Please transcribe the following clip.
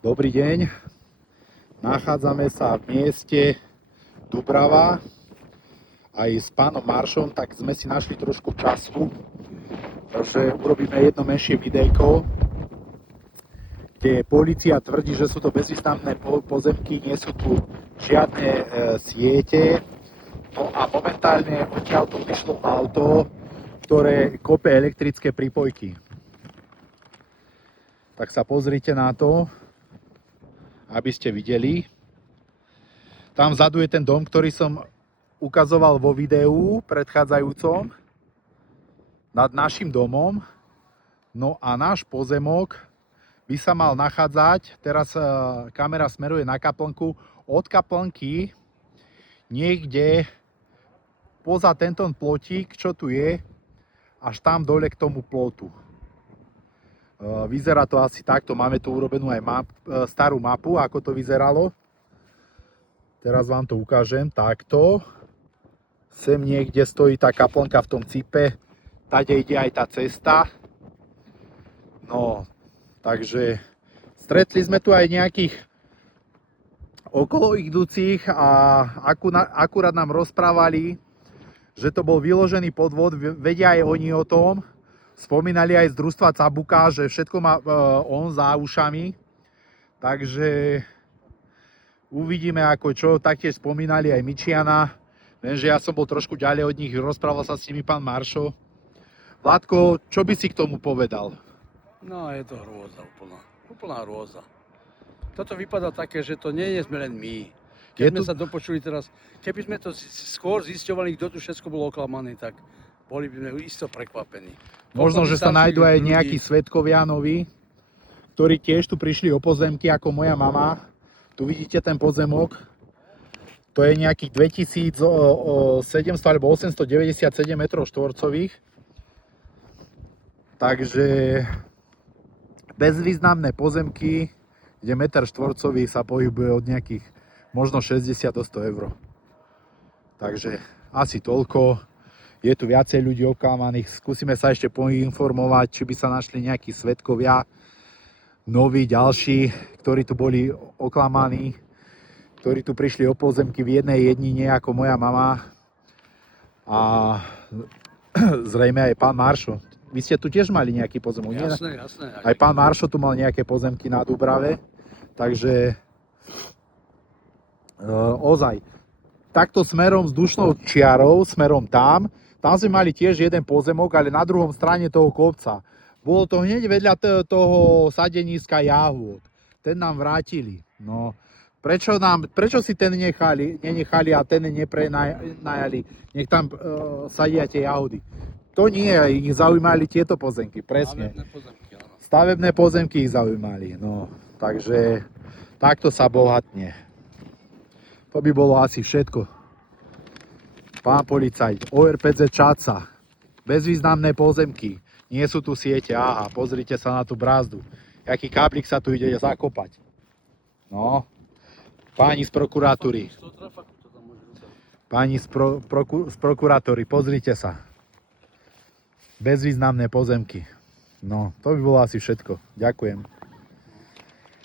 Dobrý deň. Nachádzame sa v mieste Dubrava. Aj s pánom Maršom, tak sme si našli trošku času, že urobíme jedno menšie videjko, kde polícia tvrdí, že sú to bezvýznamné pozemky, nie sú tu žiadne siete. No a momentálne odtiaľto vyšlo auto, ktoré kope elektrické prípojky. Tak sa pozrite na to, aby ste videli. Tam vzadu je ten dom, ktorý som ukazoval vo videu predchádzajúcom nad našim domom. No a náš pozemok by sa mal nachádzať, teraz kamera smeruje na kaplnku, od kaplnky niekde poza tento plotík, čo tu je, až tam dole k tomu plotu. Vyzerá to asi takto, máme tu urobenú aj starú mapu, ako to vyzeralo. Teraz vám to ukážem, takto. Sem niekde stojí tá kaplnka v tom cipe, tade ide aj tá cesta. No, takže stretli sme tu aj nejakých okolo idúcich a akurát nám rozprávali, že to bol vyložený podvod, vedia aj oni o tom. Spomínali aj z družstva Cabuka, že všetko má on za ušami. Takže uvidíme ako čo. Taktiež spomínali aj Mičiana. Lenže ja som bol trošku ďalej od nich, rozprával sa s nimi pán Maršo. Vládko, čo by si k tomu povedal? No, je to hrôza úplná hrôza. Toto vypadá také, že to nie sme len my. Keď sme sa dopočuli teraz, keby sme to skôr zisťovali, kto tu všetko bol oklamaný, tak boli by sme isto prekvapení. Možno, že sa nájdú aj nejakí svedkovia noví, ktorí tiež tu prišli o pozemky, ako moja mama. Tu vidíte ten pozemok. To je nejakých 2700 alebo 897 metrov štvorcových. Takže bezvýznamné pozemky, kde meter štvorcový sa pohybuje od nejakých možno 60 do 100 eur. Takže asi toľko. Je tu viacej ľudí oklamaných. Skúsime sa ešte poinformovať, či by sa našli nejakí svedkovia, noví, ďalší, ktorí tu boli oklamaní, ktorí tu prišli o pozemky v jednej jedine, ako moja mama. A zrejme aj pán Maršo. Vy ste tu tiež mali nejaký pozemok, nie? Jasné. Aj pán Maršo tu mal nejaké pozemky na Dubrave. Takže ozaj, takto smerom vzdušnou čiarou, smerom tam sme mali tiež jeden pozemok, ale na druhom strane toho kopca. Bolo to hneď vedľa toho sadeniska jahôd. Ten nám vrátili. No, prečo si ten nenechali a ten neprenajali? Nech tam sadia tie jahody. To nie, ich zaujímali tieto pozemky, presne. Stavebné pozemky ich zaujímali. No, takže takto sa bohatne. To by bolo asi všetko. Pán policajt, ORPZ Čaca, bezvýznamné pozemky, nie sú tu siete, aha, pozrite sa na tú brázdu, aký káblik sa tu ide zakopať. No, páni z prokuratúry, z prokuratúry, pozrite sa, bezvýznamné pozemky. No, to by bolo asi všetko, ďakujem.